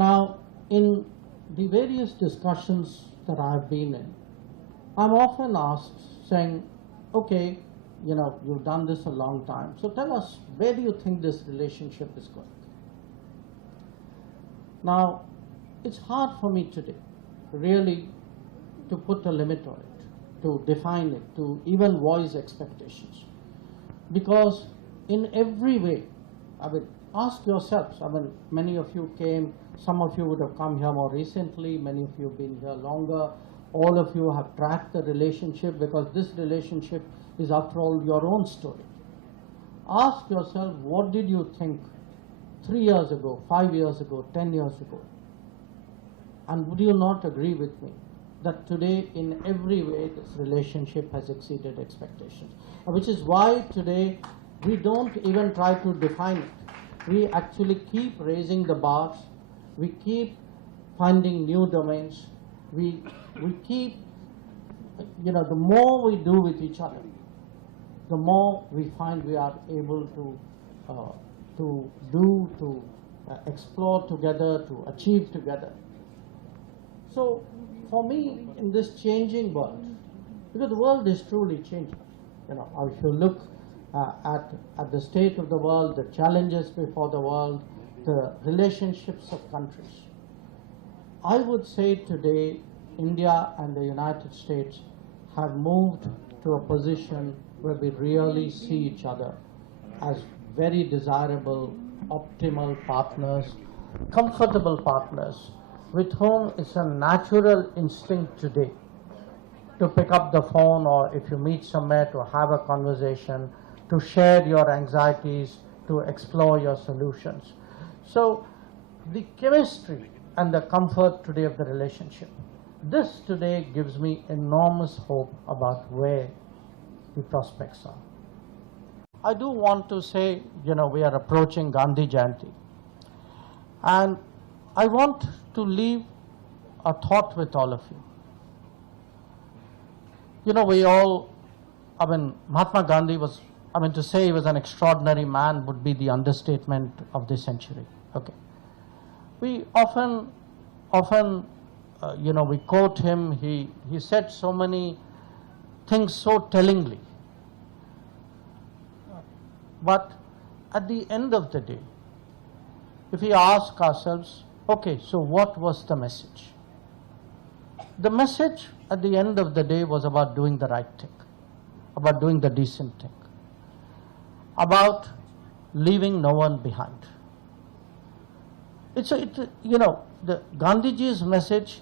Now, in the various discussions that I've been in, I'm often asked saying, okay, you've done this a long time, so tell us, where do you think this relationship is going? Now, it's hard for me today, really, to put a limit on it, to define it, to even voice expectations. Because in every way, ask yourselves, many of you came, some of you would have come here more recently, many of you have been here longer, all of you have tracked the relationship, because this relationship is, after all, your own story. Ask yourself, what did you think 3 years ago, 5 years ago, 10 years ago? And would you not agree with me that today, in every way, this relationship has exceeded expectations? Which is why today we don't even try to define it. We actually keep raising the bars. We keep finding new domains. We keep, the more we do with each other, the more we find we are able to explore together, to achieve together. So for me, in this changing world, because the world is truly changing, if you look at the state of the world, the challenges before the world, the relationships of countries, I would say today India and the United States have moved to a position where we really see each other as very desirable, optimal partners, comfortable partners, with whom it's a natural instinct today to pick up the phone, or if you meet somewhere, to have a conversation, to share your anxieties, to explore your solutions. So the chemistry and the comfort today of the relationship, this today gives me enormous hope about where the prospects are. I do want to say, we are approaching Gandhi Jayanti, and I want to leave a thought with all of you. We all, Mahatma Gandhi was, to say he was an extraordinary man would be the understatement of this century. Okay. We often, we quote him. He said so many things so tellingly. But at the end of the day, if we ask ourselves, okay, so what was the message? The message at the end of the day was about doing the right thing, about doing the decent thing, about leaving no one behind. The Gandhiji's message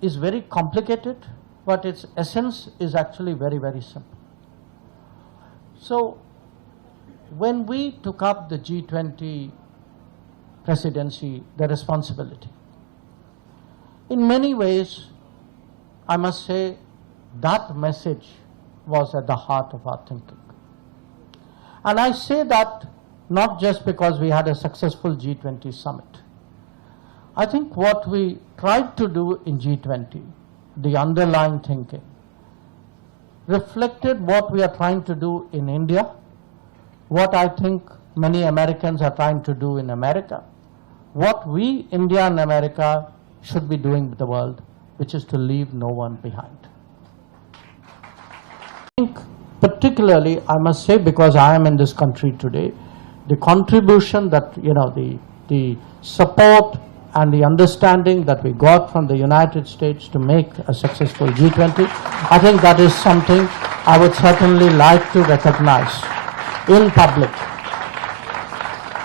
is very complicated, but its essence is actually very, very simple. So when we took up the G20 presidency, the responsibility, in many ways, I must say, that message was at the heart of our thinking. And I say that not just because we had a successful G20 summit. I think what we tried to do in G20, the underlying thinking, reflected what we are trying to do in India, what I think many Americans are trying to do in America, what we, India and America, should be doing with the world, which is to leave no one behind. I think particularly, I must say, because I am in this country today, the contribution that, the support and the understanding that we got from the United States to make a successful G20, I think that is something I would certainly like to recognize in public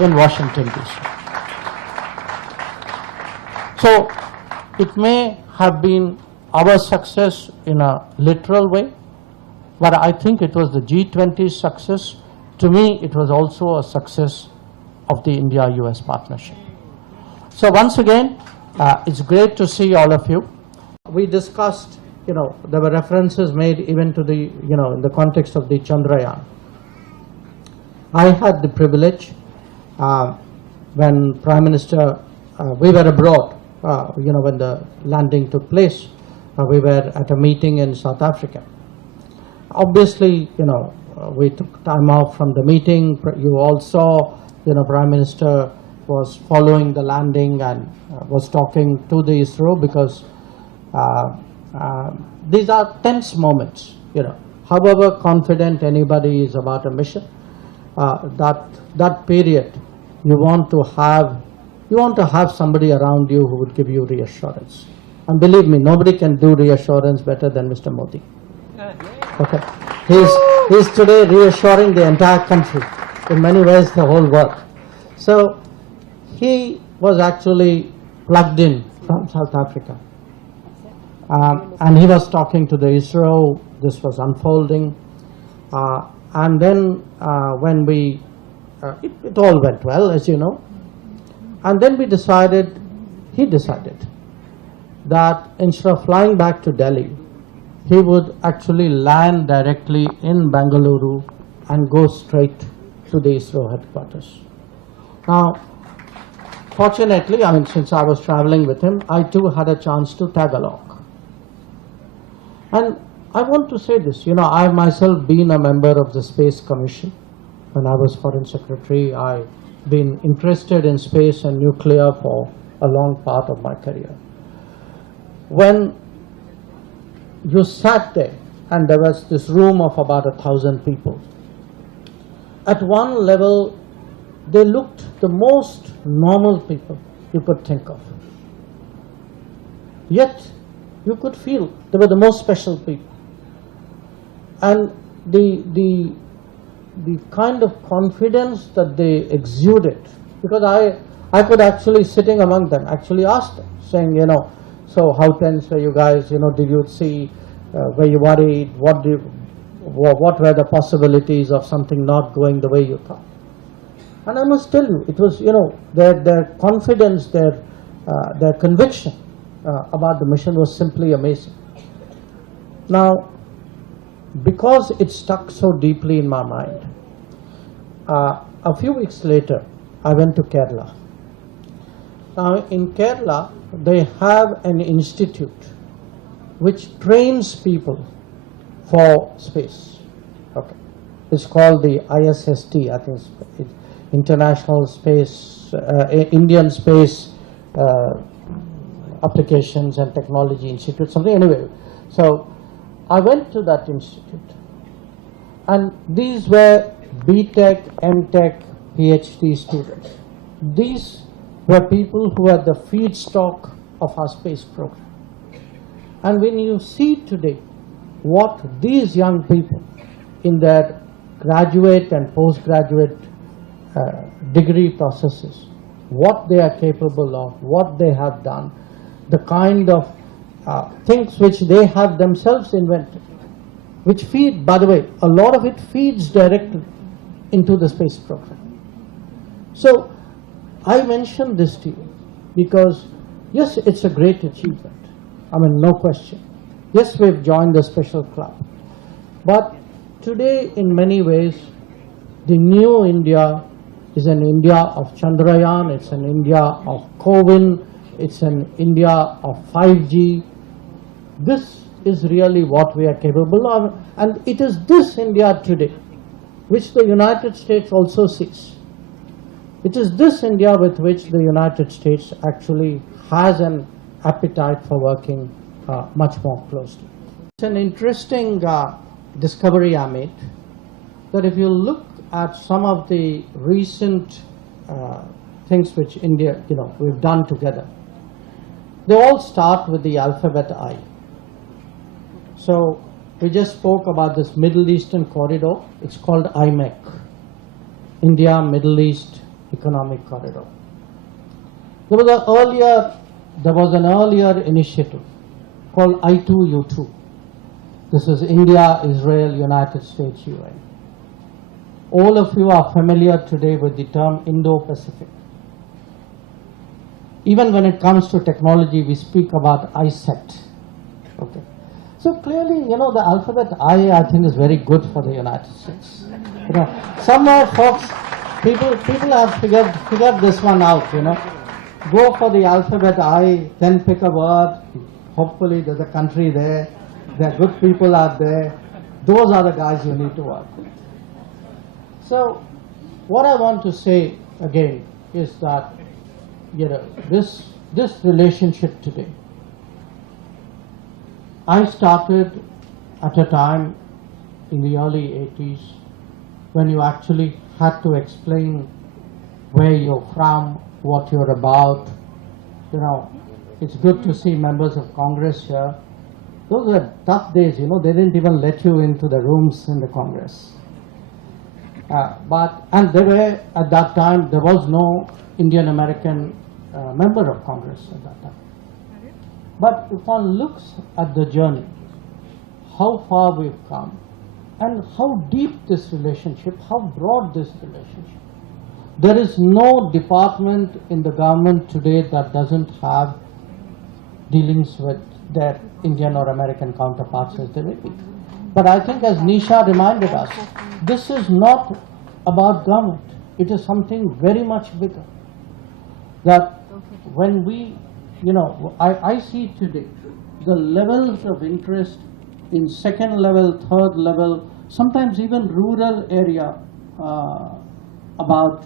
in Washington, D.C. So it may have been our success in a literal way, but I think it was the G20's success. To me, it was also a success of the India-US partnership. So once again, it's great to see all of you. We discussed, there were references made even to the, in the context of the Chandrayaan. I had the privilege when Prime Minister, we were abroad, when the landing took place, we were at a meeting in South Africa. Obviously, we took time off from the meeting. You all saw, Prime Minister was following the landing and was talking to the ISRO, because these are tense moments, you know. However confident anybody is about a mission, that period, you want to have somebody around you who would give you reassurance. And believe me, nobody can do reassurance better than Mr. Modi. Okay, he's today reassuring the entire country, in many ways the whole world. So he was actually plugged in from South Africa, and he was talking to the ISRO. This was unfolding, and then when we it all went well, as you know, and then he decided that instead of flying back to Delhi, he would actually land directly in Bengaluru and go straight to the ISRO headquarters. Now, fortunately, I mean, since I was traveling with him, I too had a chance to tag along. And I want to say this, you know, I myself been a member of the Space Commission. When I was Foreign Secretary, I've been interested in space and nuclear for a long part of my career. When you sat there and there was this room of about 1,000 people, at one level they looked the most normal people you could think of. Yet you could feel they were the most special people. And the kind of confidence that they exuded, because I could actually, sitting among them, actually ask them, saying, you know, so how tense were you guys, you know, did you see, were you worried, what were the possibilities of something not going the way you thought? And I must tell you, it was, you know, their confidence, their conviction about the mission was simply amazing. Now, because it stuck so deeply in my mind, a few weeks later, I went to Kerala. Now, in Kerala, they have an institute which trains people for space. Okay, it's called the ISST. I think it's International Space, Indian Space Applications and Technology Institute, something anyway. So I went to that institute, and these were BTech, MTech, PhD students. These were people who are the feedstock of our space program. And when you see today what these young people in their graduate and postgraduate degree processes, what they are capable of, what they have done, the kind of things which they have themselves invented, which feed, by the way, a lot of it feeds directly into the space program. So I mention this to you because, yes, it's a great achievement. I mean, no question. Yes, we've joined the special club. But today, in many ways, the new India is an India of Chandrayaan, it's an India of CoWIN, it's an India of 5G. This is really what we are capable of, and it is this India today which the United States also sees. It is this India with which the United States actually has an appetite for working much more closely. It's an interesting discovery I made, that if you look at some of the recent things which India, you know, we've done together, they all start with the alphabet I. So we just spoke about this Middle Eastern corridor. It's called IMEC, India Middle East Economic Corridor. There was an earlier initiative called I2U2. This is India, Israel, United States, UN. All of you are familiar today with the term Indo-Pacific. Even when it comes to technology, we speak about ISET. Okay. So clearly, you know, the alphabet I think is very good for the United States. You know, somewhere, folks, people have figured this one out. You know, go for the alphabet I, then pick a word. Hopefully, there's a country there. There are good people out there. Those are the guys you need to work with. So, what I want to say again is that, you know, this relationship today. I started at a time in the early 80s when you actually had to explain where you're from, what you're about. You know, it's good to see members of Congress here. Those were tough days, you know, they didn't even let you into the rooms in the Congress. And there were, at that time, there was no Indian American member of Congress at that time. But if one looks at the journey, how far we've come, and how deep this relationship, how broad this relationship. There is no department in the government today that doesn't have dealings with their Indian or American counterparts as they may be. But I think, as Nisha reminded us, this is not about government. It is something very much bigger. That when we, you know, I see today the levels of interest in second level, third level, sometimes even rural area about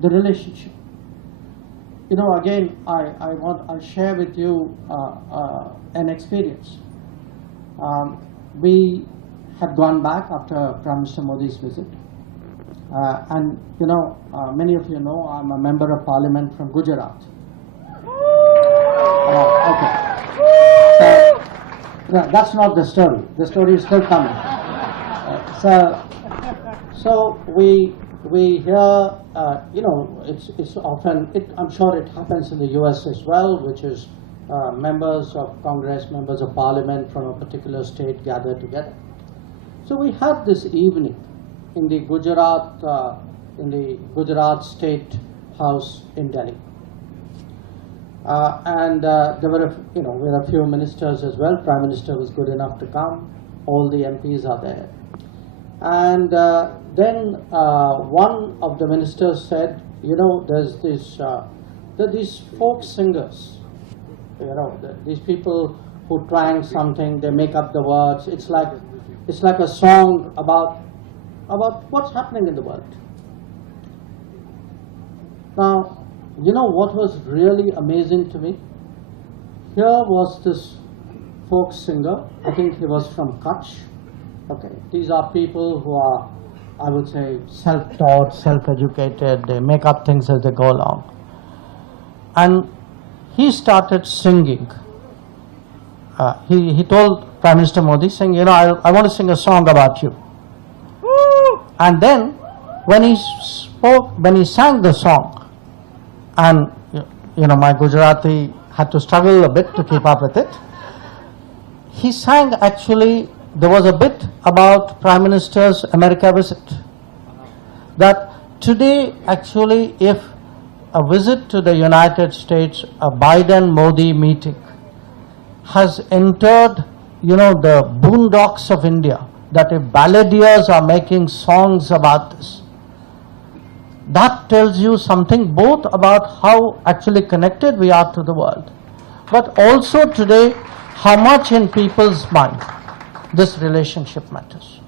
the relationship. You know, again, I'll share with you an experience. We had gone back after Prime Minister Modi's visit, and you know, many of you know I'm a member of Parliament from Gujarat. Okay. So, no, that's not the story. The story is still coming. So we hear, you know, it's often, I'm sure it happens in the US as well, which is members of Congress, members of Parliament from a particular state gather together. So we had this evening in the Gujarat State House in Delhi. There were, you know, there were a few ministers as well. Prime Minister was good enough to come. All the MPs are there. And then one of the ministers said, you know, there's these folk singers, you know, these people who twang something, they make up the words. It's like a song about what's happening in the world. Now, you know what was really amazing to me? Here was this folk singer. I think he was from Kutch. Okay, these are people who are, I would say, self-taught, self-educated. They make up things as they go along. And he started singing. He told Prime Minister Modi, saying, you know, I want to sing a song about you. And then, when he sang the song, and you know, my Gujarati had to struggle a bit to keep up with it. He sang, actually, there was a bit about Prime Minister's America visit. That today, actually, if a visit to the United States, a Biden-Modi meeting, has entered, you know, the boondocks of India, that if balladeers are making songs about this, that tells you something both about how actually connected we are to the world, but also today how much in people's mind this relationship matters.